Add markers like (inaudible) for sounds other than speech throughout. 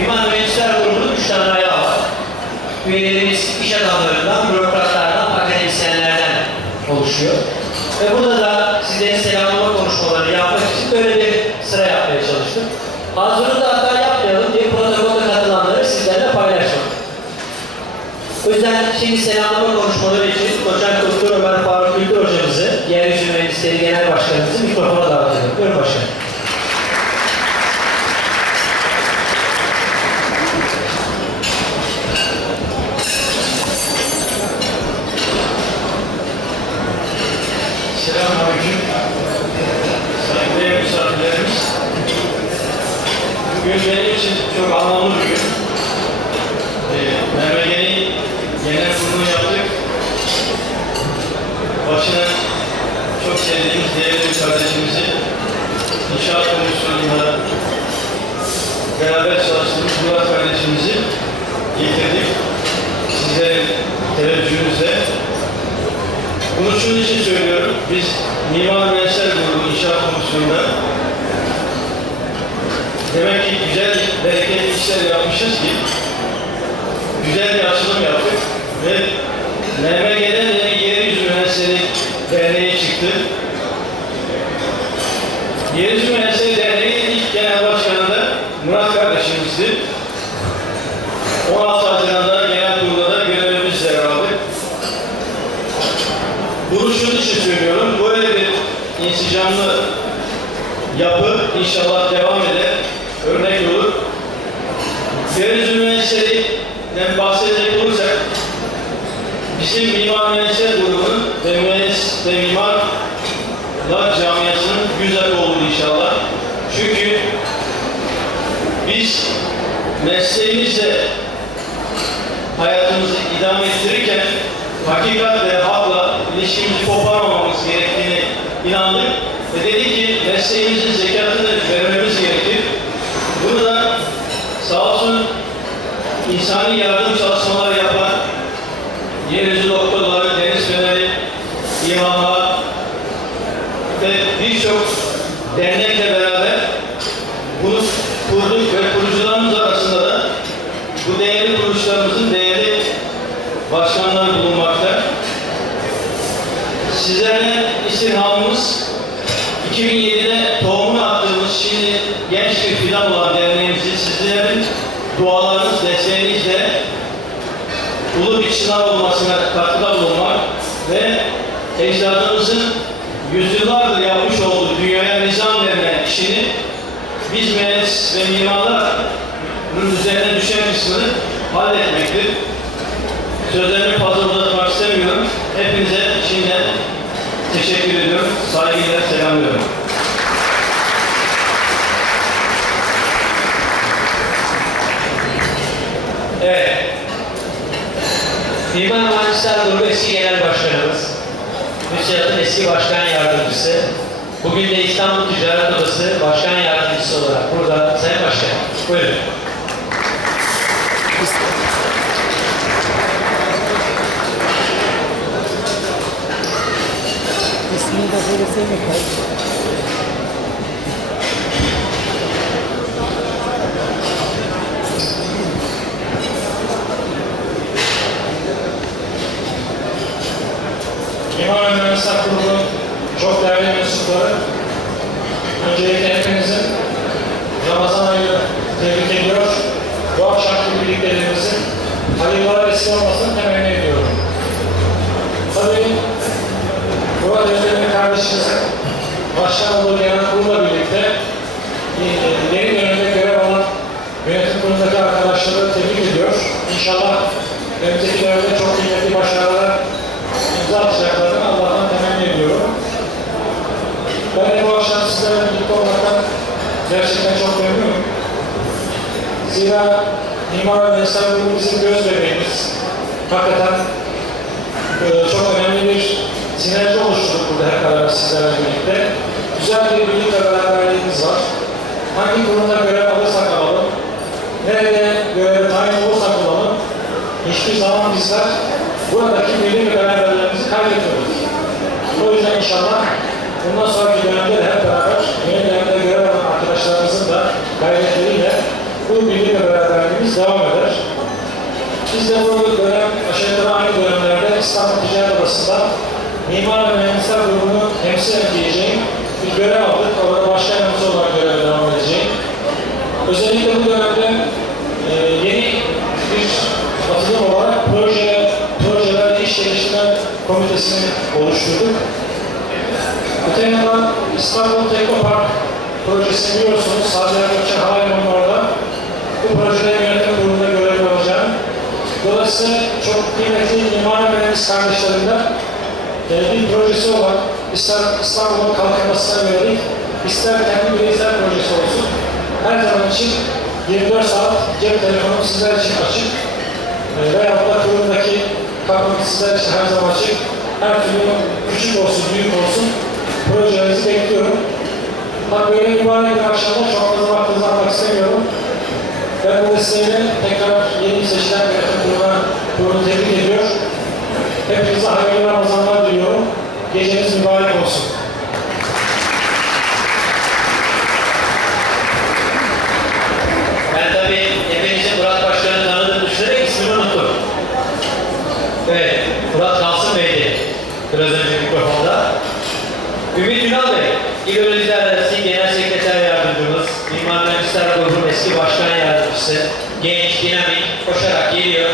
Mimar Mühendisler Grubu'nun üç tane ayağı var. Üyelerimiz iş adamlarından, bürokratlardan, akademisyenlerden oluşuyor. Ve burada da sizlerin selamlama konuşmalarını yapmak için böyle bir sıra yapmaya çalıştım. Hazırlığı da hatta yapmayalım diye protokolde katılanları sizlerle paylaşmak. O yüzden şimdi selamlama konuşmaları için Doçent Doktor Ömer Faruk Ülkü hocamızı, Yeryüzü Mühendisleri Genel Başkanımızı mikrofona davet ediyorum. Buyurun başkanım. Selamünaleyküm. Saygıdeğer misafirlerimiz. Benim için çok anlamlı bir gün. Ee, MMG'nin genel kurulunu yaptık. Başına çok sevdiğimiz değerli bir kardeşimizi inşaat komisyonunda beraber çalıştığımız Murat kardeşimizi getirdik. Sizlerin teveccühünüzle bunu şunun için söylüyorum. Biz Mimar Mühendisler Grubu İnşaat Komisyonu'nda demek ki güzel, bereketli işler yapmışız ki güzel bir açılım yaptık ve MMG'den de Yeryüzü Mühendisleri Derneği çıktı. Yeryüzü Mühendisleri Derneği'nin ilk genel başkanı da Murat kardeşimizdi. 16 Haziran'da genel kurulda da görevimizle aldık. Bunu şunun için söylüyorum. Böyle bir insicamlı yapı inşallah devam eder. Örnek olur. Deniz Üniversitesi'nden bahsedecek olursak bizim Mimar Mühendisler grubunun ve mühendis ve mimarlar camiasının güzel olduğu inşallah. Çünkü biz mesleğimizle hayatımızı idame ettirirken hakikat ve hakla ilişkimizi koparmamamız gerektiğini inandık ve dedik ki mesleğimizin zekatını vermemiz gerekir. Bunu da sağ olsun insani yardım çalışmaları yapan yeryüzü doktorları, deniz feneri, imamlar ve birçok dernekle beraber bunu kurduk ve kurucularımız arasında da bu değerli kuruluşlarımızın değerli başkanları bulunmakta. Sizlerle istirhamımız 2007'de tohumunu attığımız şimdi genç bir fidan olan derneğimizi sizlerin dualarınız, desteğinizle ulu bir çınar olmasına katkıda bulunmak ve ecdadımızın yüzyıllardır yapmış olduğu dünyaya nizam verilen işini biz mühendis ve mimarların üzerine düşen kısmını halletmektir. Sözlerimi fazla uzatmak istemiyorum. Hepinize şimdiden teşekkür ediyorum. Saygıyla selamlıyorum. Evet. Mimar Mühendisler eski genel başkanımız, MÜSİAD'ın eski başkan yardımcısı, bugün de İstanbul Ticaret Odası başkan yardımcısı olarak burada Sayın Başkan. Buyurun. İsmini de söylesene Mühendisler Kurulu çok değerli mensupları. Öncelikle hepinizin Ramazan ayı tebrik ediyor. Bu akşamki birlikteliğimizin hayırlara vesile olmasını temenni ediyorum. Tabii Murat Özdemir'in kardeşimizin başkan olduğu genel kurulla birlikte e, yeni dönemde görev alan yönetim kurulundaki arkadaşları tebrik ediyor. İnşallah önümüzdeki çok kıymetli başarılar imza atacaklarını Allah'tan temenni ediyorum. Ben de bu akşam sizlerle birlikte olmaktan gerçekten çok memnunum. Zira Mimar ve Grubu bizim göz bebeğimiz. Hakikaten e, çok önemli bir sinerji oluşturduk burada hep beraber sizlerle birlikte. Güzel bir birlik ve beraberliğimiz var. Hangi kurumda görev alırsak alalım, nerede görev tayin olursak olalım, hiçbir zaman bizler buradaki birlik ve beraberliğimizi kaybetmiyoruz. O yüzden inşallah bundan sonraki dönemde de hep beraber gayretleriyle bu birlik ve beraberliği hizmetlerimiz devam eder. Biz de bu dönem aşağı yukarı aynı dönemlerde İstanbul Ticaret Odası'nda Mimar ve Mühendisler Grubunu temsil edeceğim bir görev aldık. Orada başkan yardımcısı olarak göreve devam edeceğim. Özellikle bu dönemde e, yeni bir atılım olarak proje, projeler iş geliştirme komitesini oluşturduk. Öte yandan İstanbul Teknopark projesini biliyorsunuz. Sadece Gökçe Havalimanı orada. Bu projede yönetim kurulunda görev alacağım. Dolayısıyla çok kıymetli mimar ve mühendis kardeşlerimden e, bir projesi olan ister İstanbul'un kalkınmasına yönelik, ister kendi bireysel projesi olsun. Her zaman için 24 saat cep telefonum sizler için açık. E, veyahut da kurumdaki kapım sizler için her zaman açık. Her türlü küçük olsun, büyük olsun projelerinizi bekliyorum. Tabii böyle mübarek akşamda çok fazla vaktinizi almak istemiyorum. Ben bu vesileyle tekrar yeni seçilen kuruluna kurulu tebrik ediyor. Hepinize hayırlı Ramazanlar diliyorum. Geceniz mübarek olsun. Ben tabii hepinizin Murat Başkan'ı tanıdığını düşünerek ismini unuttum. Evet, eski Başkan Yardımcısı, genç, dinamik, koşarak geliyor.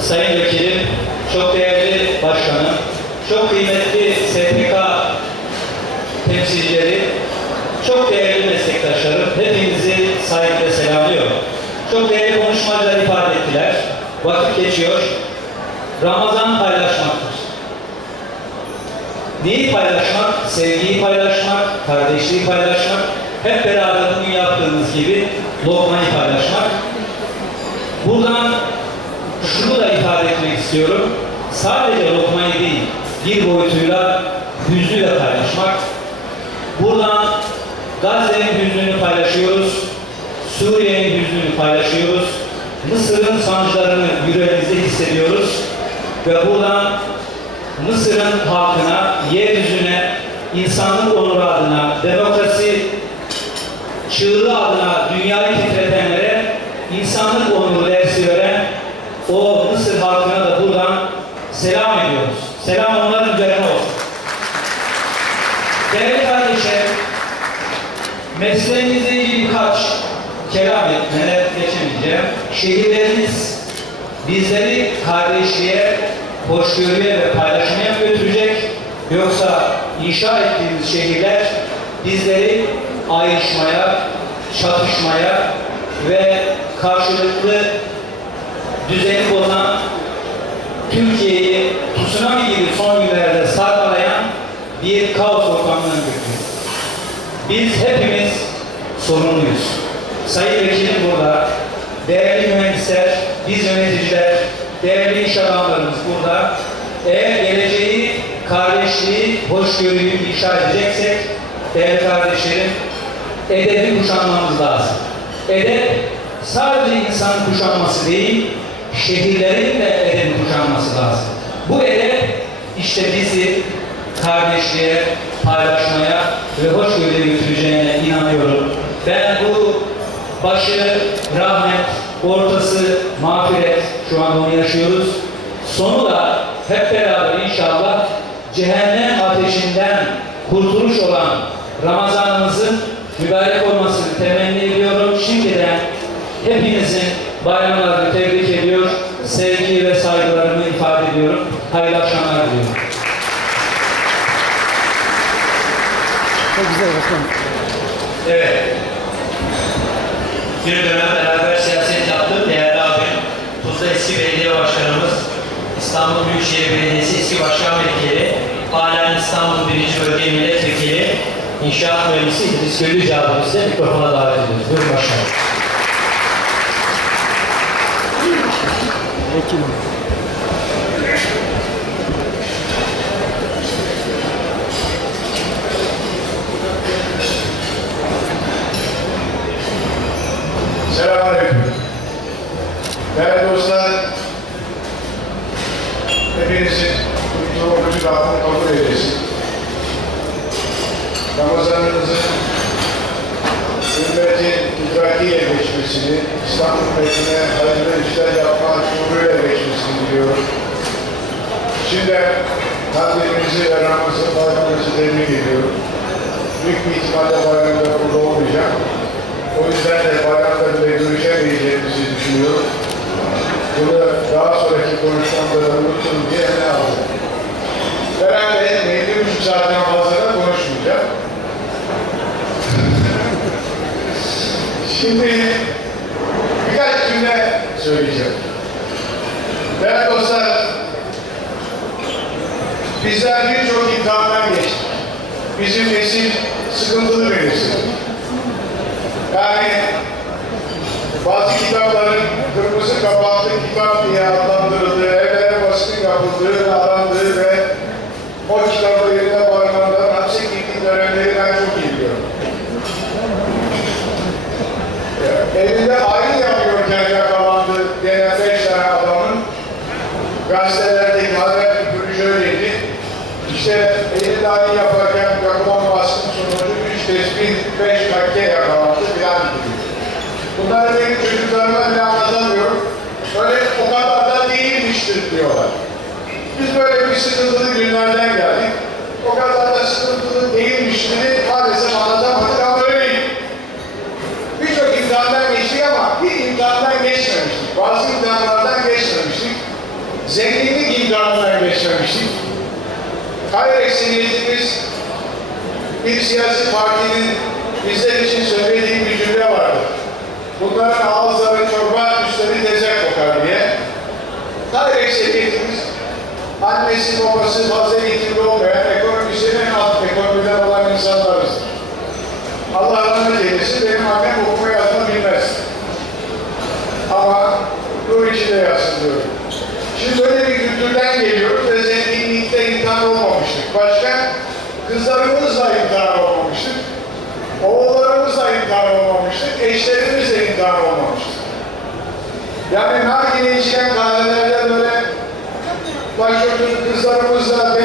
Sayın Vekilim, çok değerli başkanım, çok kıymetli STK temsilcileri, çok değerli meslektaşlarım, hepinizi saygıyla selamlıyorum. Çok değerli konuşmacılar ifade ettiler. Vakit geçiyor. Ramazan paylaşmaktır. Neyi paylaşmak? Sevgiyi paylaşmak, kardeşliği paylaşmak, hep beraber bugün yaptığımız gibi lokmayı paylaşmak. Buradan şunu da ifade etmek istiyorum. Sadece lokmayı değil, bir boyutuyla hüznü de paylaşmak. Buradan Gazze'nin hüznünü paylaşıyoruz. Suriye'nin hüznünü paylaşıyoruz. Mısır'ın sancılarını yüreğimizde hissediyoruz. Ve buradan Mısır'ın halkına, yeryüzüne, insanlık onuru adına, demokrasi çığlığı adına dünyayı titretenlere insanlık onuru dersi veren o Mısır halkına da buradan selam ediyoruz. Selam onların üzerine olsun. Değerli kardeşlerim, mesleğimizle ilgili birkaç kelam etmene geçemeyeceğim. Şehirlerimiz bizleri kardeşliğe, hoşgörüye ve paylaşmaya mı götürecek? Yoksa inşa ettiğimiz şehirler bizleri ayrışmaya, çatışmaya ve karşılıklı düzeni bozan Türkiye'yi tsunami gibi son günlerde sarmalayan bir kaos ortamına götürüyor. Biz hepimiz sorumluyuz. Sayın Vekilim burada, değerli mühendisler, biz yöneticiler, değerli iş adamlarımız burada. Eğer geleceği, kardeşliği, hoşgörüyü inşa edeceksek, değerli kardeşlerim, edebi kuşanmamız lazım. Edep sadece insanın kuşanması değil, şehirlerin de edebi kuşanması lazım. Bu edep işte bizi kardeşliğe, paylaşmaya ve hoşgörüye götüreceğine inanıyorum. Ben bu başı rahmet, ortası mağfiret, şu an onu yaşıyoruz. Sonu da hep beraber inşallah cehennem ateşinden kurtuluş olan Ramazanımızın mübarek olmasını temenni ediyorum. Şimdiden hepinizin bayramlarını tebrik ediyor. Sevgi ve saygılarımı ifade ediyorum. Hayırlı akşamlar diliyorum. Çok güzel başkanım. Evet. Bir dönem beraber siyaset yaptım. Değerli abim, Tuzla eski belediye başkanımız, İstanbul Büyükşehir Belediyesi eski başkan vekili, halen İstanbul 1. Bölge Milletvekili, İnşaat Mühendisi İdris Gölücü abimizi mikrofona davet ediyoruz. Buyurun başkanım. Vekilim. Selamünaleyküm. Değerli dostlar, hepinizin kutlu okucu dağıtımı kabul eylesin. terkiyle geçmesini, İstanbul Meclisi'ne hayırlı işler yapma şuuruyla geçmesini diliyorum. Şimdi kandilimizi ve Ramazan bayramımızı tebrik ediyorum. Büyük bir ihtimalle bayramda burada olmayacağım. O yüzden de bayramda bile görüşemeyeceğimizi düşünüyorum. Bunu daha sonraki konuşmamda da unuturum diye ne aldım. Herhalde 7,5 saatten fazla da konuşmayacağım. Şimdi birkaç cümle söyleyeceğim. Değerli dostlar, bizler birçok imtihandan geçtik. Bizim nesil sıkıntılı bir nesil. Yani bazı kitapların kırmızı kapaklı kitap diye diyorlar. Biz böyle bir sıkıntılı günlerden geldik. O kadar da sıkıntılı değilmiştir maalesef anlatamadık ama öyleydi. Birçok imtihandan geçtik ama bir imtihandan geçmemiştik. Bazı imtihanlardan geçmemiştik. Zenginlik imtihanından geçmemiştik. Hayır ekseniyetimiz bir siyasi partinin bizler için söylediği bir cümle vardı. Bunların ağızları annesi babası fazla eğitimli olmayan, ekonomisinin en alt ekonomiden olan insanlarızdır. Allah rahmet eylesin, benim annem okuma yazma bilmez. Ama nur içinde yazsın diyorum. Şimdi böyle bir kültürden geliyoruz ve zenginlikte imtihan olmamıştık. Başka kızlarımızla imtihan olmamıştık. Oğullarımızla imtihan olmamıştık. Eşlerimizle imtihan olmamıştık. Yani nargile içen kahvelerde böyle başörtülü kızlarımızla delikanlılarımız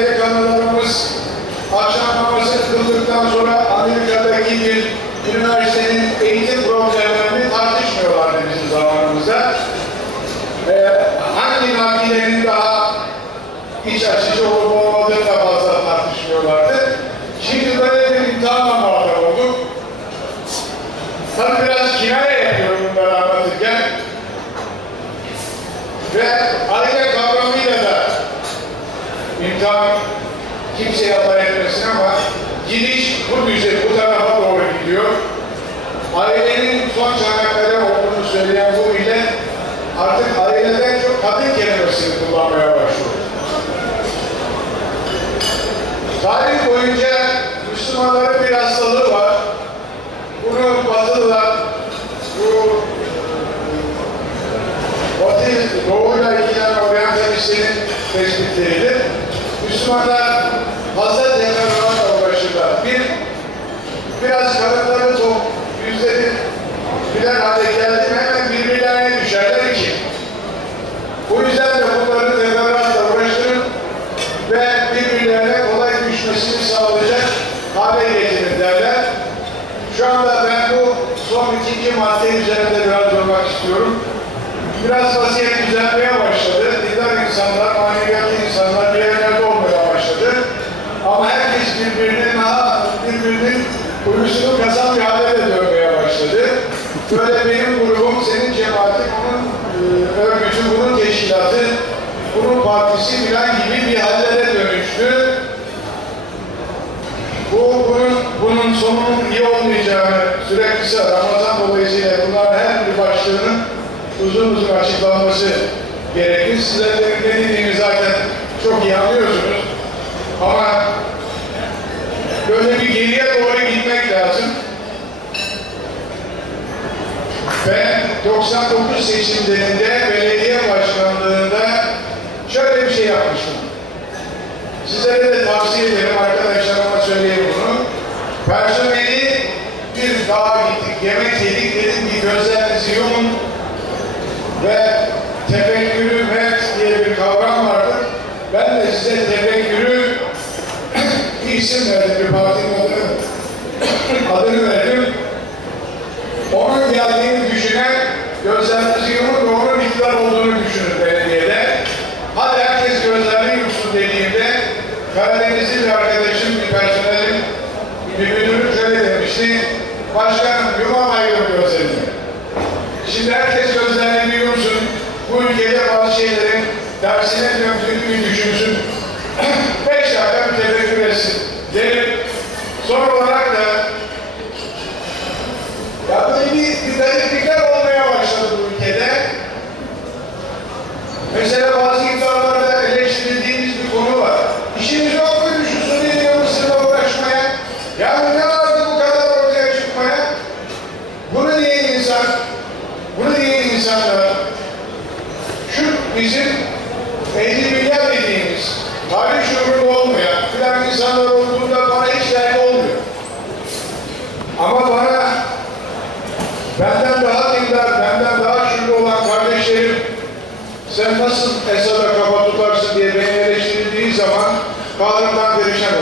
kimseye Allah etmesin ama gidiş bu düze, bu tarafa doğru gidiyor. Ailenin son Çanakkale olduğunu söyleyen bu millet artık aileden çok kadın kelimesini kullanmaya başlıyor. Tarih boyunca Müslümanların bir hastalığı var. Bunu Batılılar, bu Batı doğuyla ilgilenen oryantalistlerin tespitleridir. Müslümanlar fazla denemelerle uğraşırlar. Bir, biraz kadınları top, yüzleri bilen hale geldi mi hemen birbirlerine düşerler iki. Bu yüzden de bunları denemelerle uğraştırın birbirlerine kolay düşmesini sağlayacak hale getirin derler. Şu anda ben bu son ikinci madde üzerinde biraz durmak istiyorum. Biraz vaziyet düzelmeye başladı. Dindar insanlar, maneviyatlı insanlar bir yerlerde olmaya başladı. Ama herkes birbirinin, ha, birbirinin kuyusunu kazan bir hale de dönmeye başladı. Böyle benim grubum, senin cemaatin, onun e, örgütü, bunun teşkilatı, bunun partisi filan gibi bir hallere dönüştü. Bu, bunun, bunun sonunun iyi olmayacağını süre kısa Ramazan dolayısıyla bunların her bir başlığının uzun uzun açıklanması gerekir. Sizler de ne dediğimi zaten çok iyi anlıyorsunuz. Ama böyle bir geriye doğru gitmek lazım. Ben 99 seçimlerinde belediye başkanlığında şöyle bir şey yapmıştım. Sizlere de tavsiye ederim arkadaşlarıma söyleyeyim bunu. Personeli bir dağa gittik, yemek yedik dedim ki gözlerinizi yumun ve yaptığını düşünsün. (clears throat) Beş adam tebessüm etsin derim. Sonra Ama bana benden daha dindar, benden daha şükrü olan kardeşlerim sen nasıl Esad'a kafa tutarsın diye beni eleştirildiği zaman bağrımdan verişen.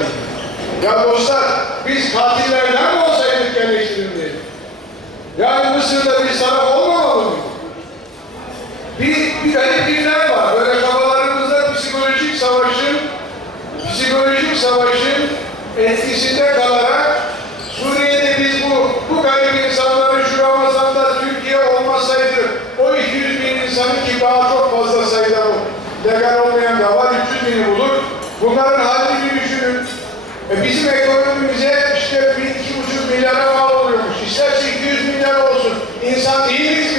Ya dostlar biz katillerden mi olsaydık eleştirildi? Yani Mısır'da bir savaş olmamalı mıydı? Bir, bir ayıp E bizim ekonomimize işte bir iki buçuk milyara mal oluyormuş. İsterse 200 milyar olsun. İnsan değil miyiz